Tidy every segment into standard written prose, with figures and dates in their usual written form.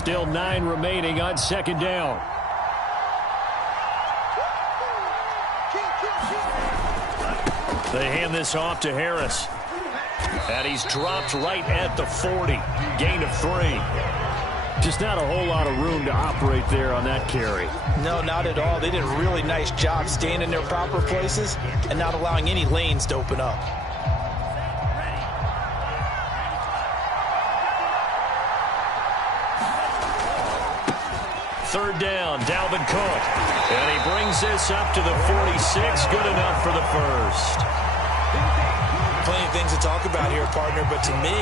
Still 9 remaining on second down. They hand this off to Harris. And he's dropped right at the 40. Gain of 3. Just not a whole lot of room to operate there on that carry. No, not at all. They did a really nice job staying in their proper places and not allowing any lanes to open up. Third down, Dalvin Cook. And he brings this up to the 46. Good enough for the first. Plenty of things to talk about here, partner, but to me,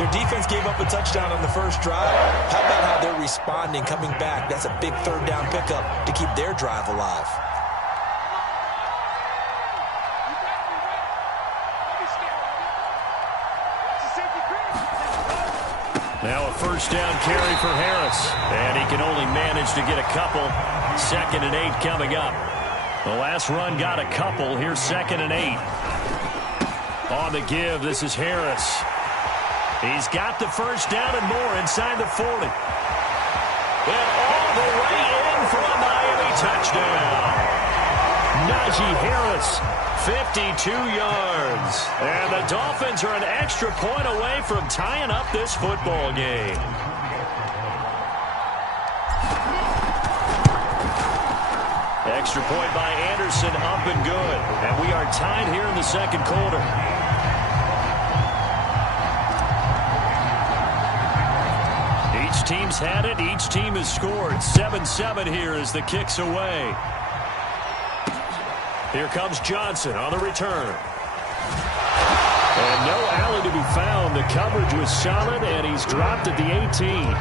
their defense gave up a touchdown on the first drive. How about how they're responding, coming back? That's a big third down pickup to keep their drive alive. Now a first down carry for Harris, and he can only manage to get a couple. 2nd and 8 coming up. The last run got a couple. Here's 2nd and 8. On the give, this is Harris. He's got the first down and more inside the 40. And all the way in for a Miami touchdown. Najee Harris, 52 yards. And the Dolphins are an extra point away from tying up this football game. Extra point by Anderson, up and good. And we are tied here in the second quarter. Each team's had it. Each team has scored. 7-7 here as the kick's away. Here comes Johnson on the return. And no alley to be found. The coverage was solid, and he's dropped at the 18.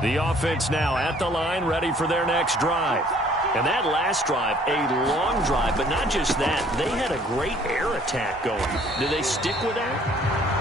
The offense now at the line, ready for their next drive. And that last drive, a long drive, but not just that. They had a great air attack going. Do they stick with that?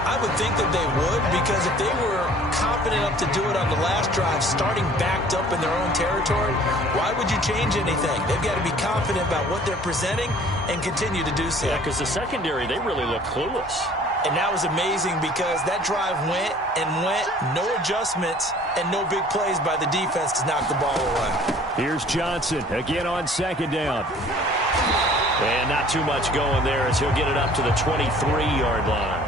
I would think that they would, because if they were confident enough to do it on the last drive, starting backed up in their own territory, why would you change anything? They've got to be confident about what they're presenting and continue to do so. Yeah, because the secondary, they really look clueless. And that was amazing because that drive went and went, no adjustments, and no big plays by the defense to knock the ball away. Here's Johnson again on second down. And not too much going there as he'll get it up to the 23-yard line.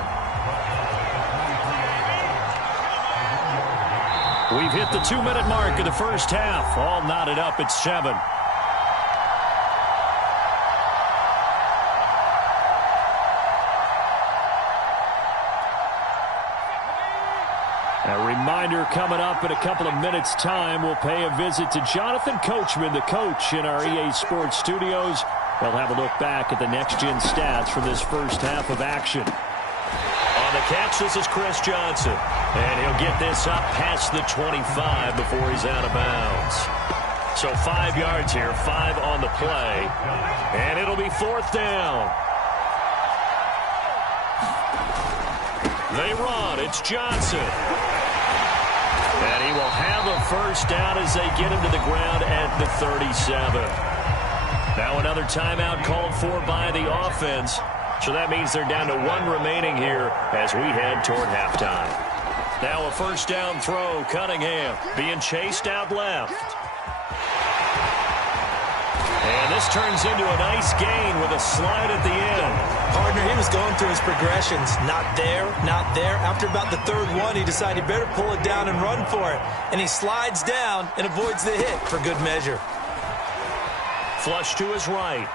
We've hit the 2-minute mark of the first half. All knotted up at 7. A reminder coming up in a couple of minutes' time. We'll pay a visit to Jonathan Coachman, the coach in our EA Sports studios. We'll have a look back at the next-gen stats from this first half of action. On the catch, this is Chris Johnson. And he'll get this up past the 25 before he's out of bounds. So 5 yards here, 5 on the play. And it'll be 4th down. They run. It's Johnson. And he will have a first down as they get him to the ground at the 37. Now another timeout called for by the offense. So that means they're down to 1 remaining here as we head toward halftime. Now a first down throw. Cunningham being chased out left. And this turns into a nice gain with a slide at the end. Partner, he was going through his progressions. Not there, not there. After about the 3rd one, he decided he better pull it down and run for it. And he slides down and avoids the hit for good measure. Flush to his right.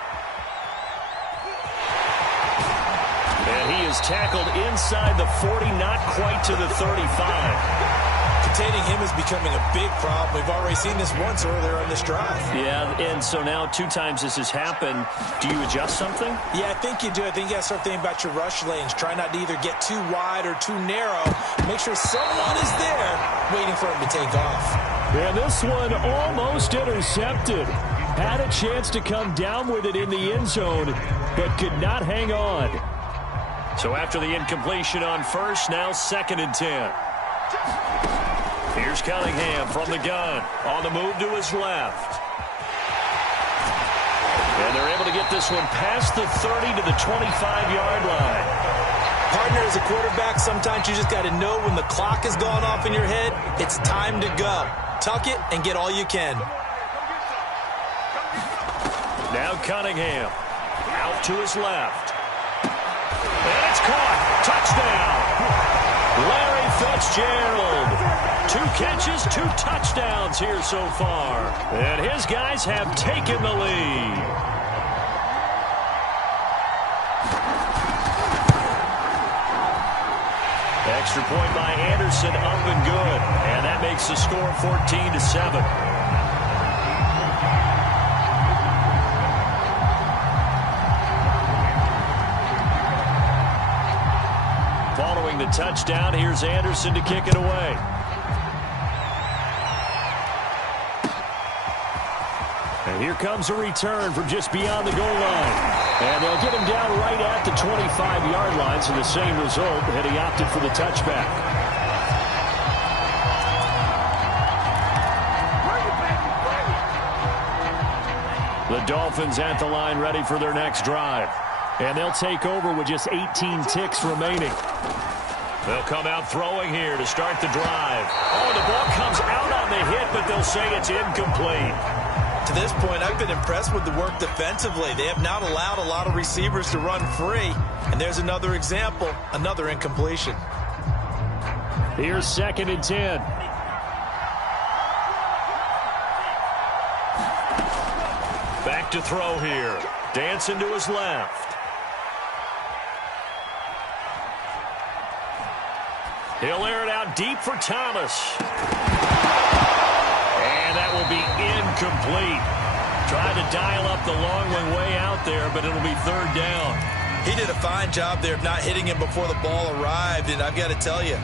And he is tackled inside the 40, not quite to the 35. Containing him is becoming a big problem. We've already seen this once earlier on this drive. Yeah, and so now 2 times this has happened. Do you adjust something? Yeah, I think you do. I think you got to start thinking about your rush lanes. Try not to either get too wide or too narrow. Make sure someone is there waiting for him to take off. And this one almost intercepted. Had a chance to come down with it in the end zone, but could not hang on. So after the incompletion on first, now 2nd and 10. Here's Cunningham from the gun. On the move to his left. And they're able to get this one past the 30 to the 25-yard line. Partner, as a quarterback, sometimes you just got to know when the clock has gone off in your head, it's time to go. Tuck it and get all you can. Now Cunningham out to his left. And it's caught. Touchdown. Larry Fitzgerald. 2 catches, 2 touchdowns here so far. And his guys have taken the lead. Extra point by Anderson, up and good. And that makes the score 14-7. Following the touchdown, here's Anderson to kick it away. And here comes a return from just beyond the goal line. And they'll get him down right at the 25-yard line, so the same result, and he opted for the touchback. The Dolphins at the line ready for their next drive. And they'll take over with just 18 ticks remaining. They'll come out throwing here to start the drive. Oh, the ball comes out on the hit, but they'll say it's incomplete. To this point, I've been impressed with the work defensively. They have not allowed a lot of receivers to run free. And there's another example, another incompletion. Here's 2nd and 10. Back to throw here. Dancing to his left. He'll air it out deep for Thomas. And that will be incomplete. Trying to dial up the long one way out there, but it'll be 3rd down. He did a fine job there of not hitting him before the ball arrived, and I've got to tell you,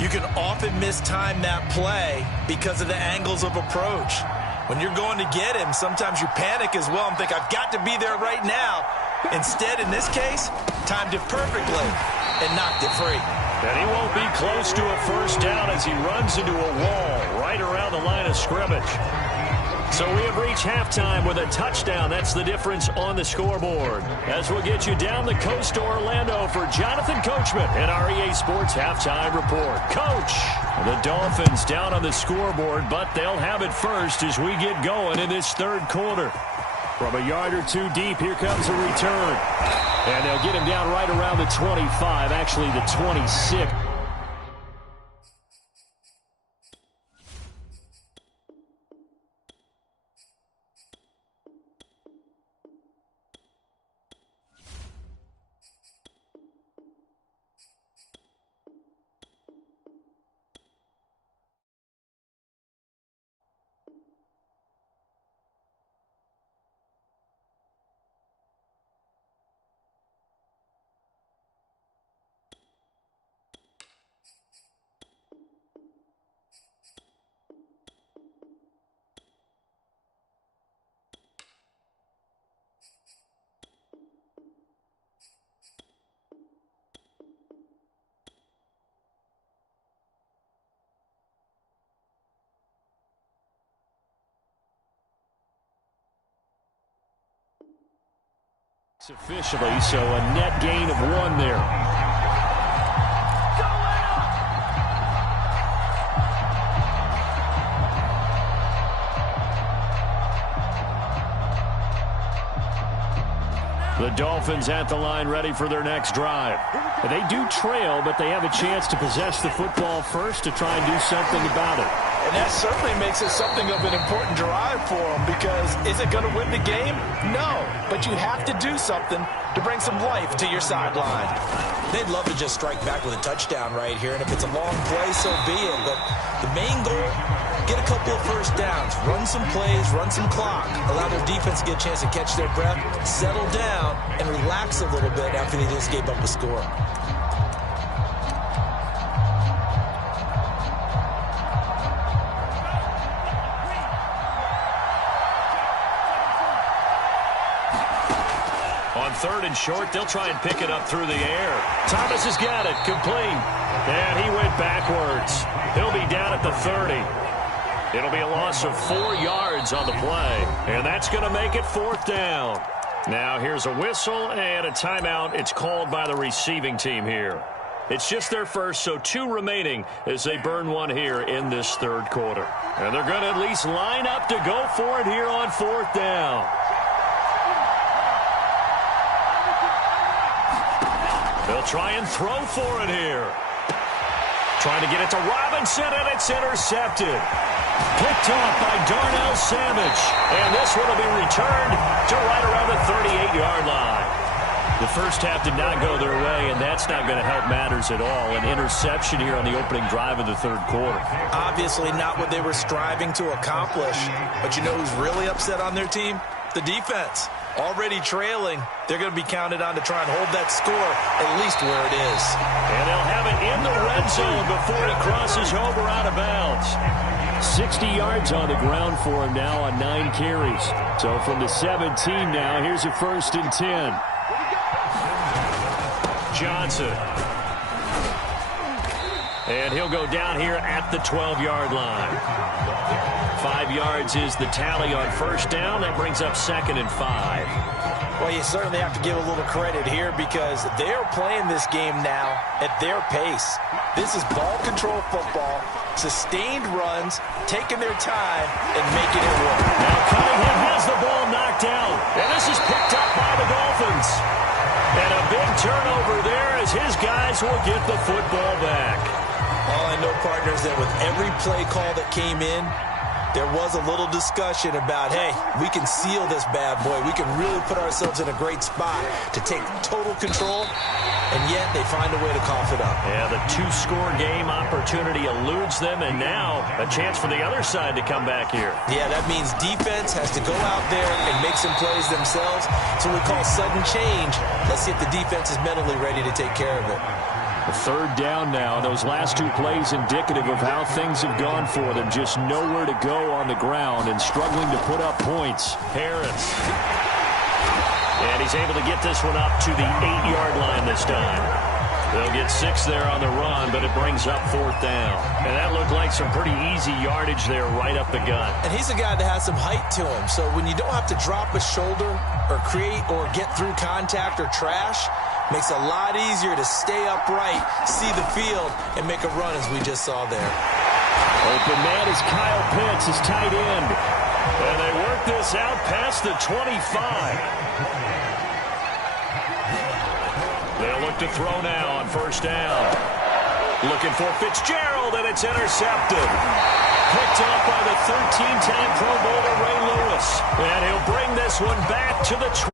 you can often mistime that play because of the angles of approach. When you're going to get him, sometimes you panic as well and think, I've got to be there right now. Instead, in this case, timed it perfectly and knocked it free. And he won't be close to a 1st down as he runs into a wall right around the line of scrimmage. So we have reached halftime with a touchdown. That's the difference on the scoreboard. As we'll get you down the coast to Orlando for Jonathan Coachman and our EA Sports Halftime Report. Coach, the Dolphins down on the scoreboard, but they'll have it first as we get going in this 3rd quarter. From a yard or 2 deep, here comes a return. And they'll get him down right around the 25, actually the 26. Officially, so a net gain of 1 there. The Dolphins at the line ready for their next drive. They do trail, but they have a chance to possess the football first to try and do something about it. And that certainly makes it something of an important drive for them, because is it going to win the game? No, but you have to do something to bring some life to your sideline. They'd love to just strike back with a touchdown right here, and if it's a long play, so be it. But the main goal, get a couple of 1st downs, run some plays, run some clock, allow their defense to get a chance to catch their breath, settle down, and relax a little bit after they just gave up a score. third and short. They'll try and pick it up through the air. Thomas has got it. Complete. And he went backwards. He'll be down at the 30. It'll be a loss of 4 yards on the play. And that's going to make it fourth down. Now here's a whistle and a timeout. It's called by the receiving team here. It's just their first, so 2 remaining as they burn one here in this third quarter. And they're going to at least line up to go for it here on fourth down. They'll try and throw for it here. Trying to get it to Robinson, and it's intercepted. Picked off by Darnell Savage. And this one will be returned to right around the 38-yard line. The first half did not go their way, and that's not going to help matters at all. An interception here on the opening drive of the third quarter. Obviously not what they were striving to accomplish. But you know who's really upset on their team? The defense. Already trailing. They're going to be counted on to try and hold that score at least where it is. And they'll have it in the red zone before he crosses over out of bounds. 60 yards on the ground for him now on 9 carries. So from the 17 now, here's a 1st and 10. Johnson. And he'll go down here at the 12-yard line. 5 yards is the tally on first down. That brings up 2nd and 5. Well, you certainly have to give a little credit here because they're playing this game now at their pace. This is ball control football, sustained runs, taking their time, and making it work. Now Cunningham has the ball knocked out, and this is picked up by the Dolphins. And a big turnover there as his guys will get the football back. All I know, partners, that with every play call that came in, there was a little discussion about, hey, we can seal this bad boy. We can really put ourselves in a great spot to take total control, and yet they find a way to cough it up. Yeah, the 2-score game opportunity eludes them, and now a chance for the other side to come back here. Yeah, that means defense has to go out there and make some plays themselves. So we call sudden change. Let's see if the defense is mentally ready to take care of it. The third down now. Those last 2 plays indicative of how things have gone for them. Just nowhere to go on the ground and struggling to put up points. Harris. And he's able to get this one up to the 8-yard line this time. They'll get 6 there on the run, but it brings up 4th down. And that looked like some pretty easy yardage there right up the gut. And he's a guy that has some height to him. So when you don't have to drop a shoulder or create or get through contact or trash, makes it a lot easier to stay upright, see the field, and make a run as we just saw there. Open man is Kyle Pitts, his tight end. And they work this out past the 25. They'll look to throw now on first down. Looking for Fitzgerald, and it's intercepted. Picked up by the 13-time Pro Bowler Ray Lewis. And he'll bring this one back to the